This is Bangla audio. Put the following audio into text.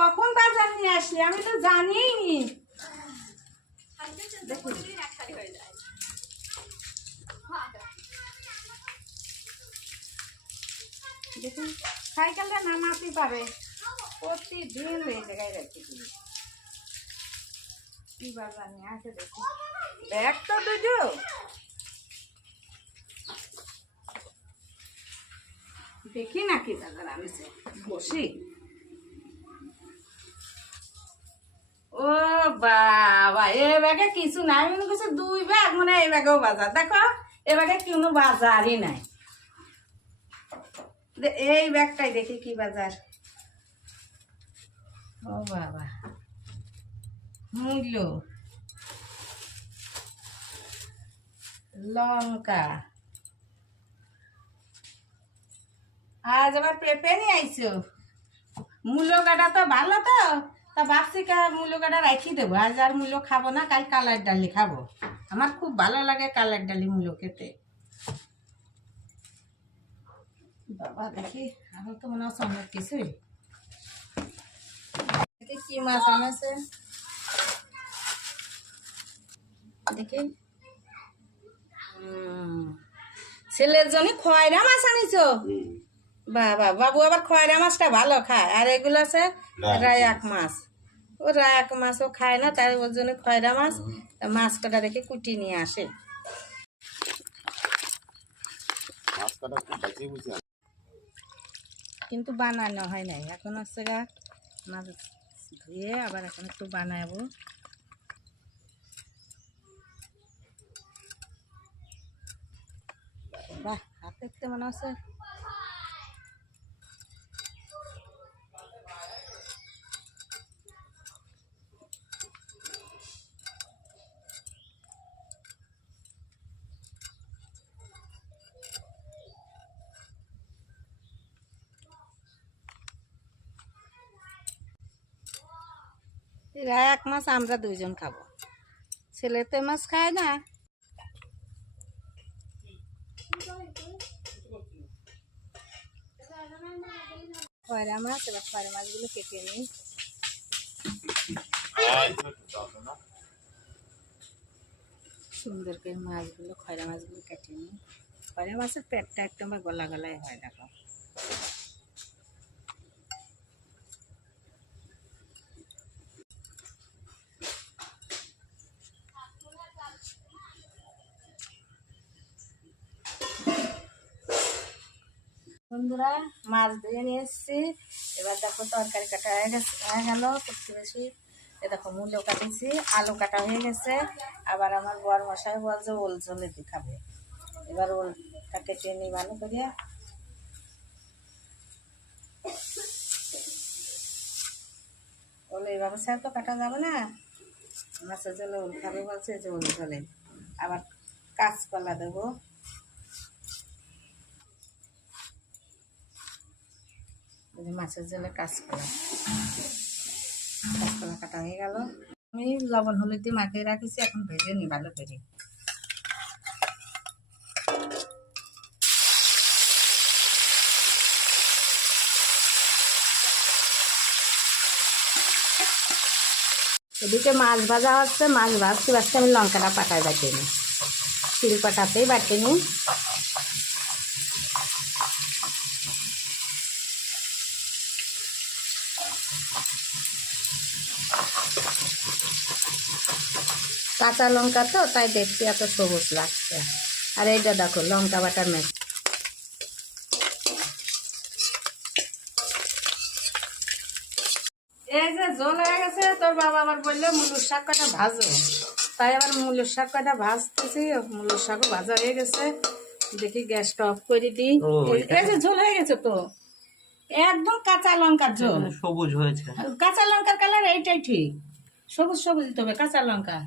কখন বাজার নিয়ে আসলি আমি তো জানিই নি। দেখুন সাইকেলটা নামাতে পারে, প্রতিদিন এই জায়গায় রেখে দিবি। কি বাজার নিয়ে আসে দেখি, ব্যাগ তো দুটো। দেখি না কি বাজার আনেছে, বসি। ও বাবা, এ ব্যাগে কিছু নাই, মনে করছে 2 ব্যাগ, মানে এই ব্যাগেও বাজার। দেখো এ ব্যাগে কোনো বাজারই নাই। এই ব্যাগটাই দেখি কি বাজার। ও বাবা, মূল্য, লঙ্কা, আজ আবার পেঁপে নিয়ে আইছো। মূলো কাটা তো ভালো তো, তা ভাবছি মূলো কাটা রাখি দেবো। আজ আর মূলো খাবো না, কাল কালার ডালি খাবো। আমার খুব ভালো লাগে কালার ডালি মূলো খেতে। বাবা দেখি, আমার তো মনে হচ্ছে অনেক কিছুই। দেখি কি মাছ আনেছে, দেখি। ছেলের জন্য খয়রা মাছ আনিছো। বাবা, বাবু আবার খয়রা মাছটা ভালো খায়, আর এগুলো আছে রায়াক মাছ। ও রায়াক মাছও খায় না, তাই ওর জন্য খয়রা মাছ। মাছ কাটা রেখে কুটি নিয়ে আসে। কিন্তু বানানো হয় নাই, এখন হচ্ছে গা মাছ ধুয়ে আবার এখন একটু বানাবো। বাহ, হাত দেখতে মনে হচ্ছে। এক মাছ আমরা 2 জন খাবো, ছেলে তো মাছ খায় না। খয়রা মাছ, এবার খয়রা মাছগুলো কেটে নিই। সুন্দর করে মাছগুলো, খয়রা মাছগুলো কেটে নিই। খয়রা মাছের পেটটা একদম গলা গলায় হয়, দেখো। বন্ধুরা, মাছ ধুয়ে নিয়ে এসেছি। এবার দেখো তরকারি কাটা হয়ে গেল খুব বেশি। এ দেখো মূলো কাটেছি, আলু কাটা হয়ে গেছে। আবার আমার বর মশাই বলছে ওল ঝোলে খাবে। এবার ওলটা কেটে নিই ভালো করে। ওল এইভাবে ছাড়া তো কাটা যাবে না, মাছের ঝোলে ওল খাবে বলছে, যে ওল ঝোলে। আবার কাঁচকলা দেবো। মাছের ঝোলে কাঁচকলা কাটা হয়ে গেল। আমি লবণ হলুদ দিয়ে মাখিয়ে রাখিছি, এখন ভেজে নিই ভালো করে। এদিকে মাছ ভাজা হচ্ছে, মাছ ভাজতে ভাজতে আমি লঙ্কাটা পাটায় বাটিয়ে নিই, শিল পাটাতেই বাটিয়ে নিই। কাঁচা লঙ্কা তো, তাই দেখতে এত সবুজ লাগছে। আর এইটা দেখো লঙ্কা বাটার মেঘ। এই যে ঝোল হয়ে গেছে, তোর বাবা আবার বললো মুলোর শাক কটা ভাজো, তাই আবার মুলোর শাক কটা ভাজতেছি। মুলোর শাকও ভাজা হয়ে গেছে, দেখি গ্যাসটা অফ করে দিই। এই যে ঝোল হয়ে গেছে তো, একদম কাঁচা লঙ্কার ঝোল, সবুজ হয়েছে। কাঁচা লঙ্কার কালার এইটাই ঠিক, সবুজ সবুজ দিতে হবে কাঁচা লঙ্কা।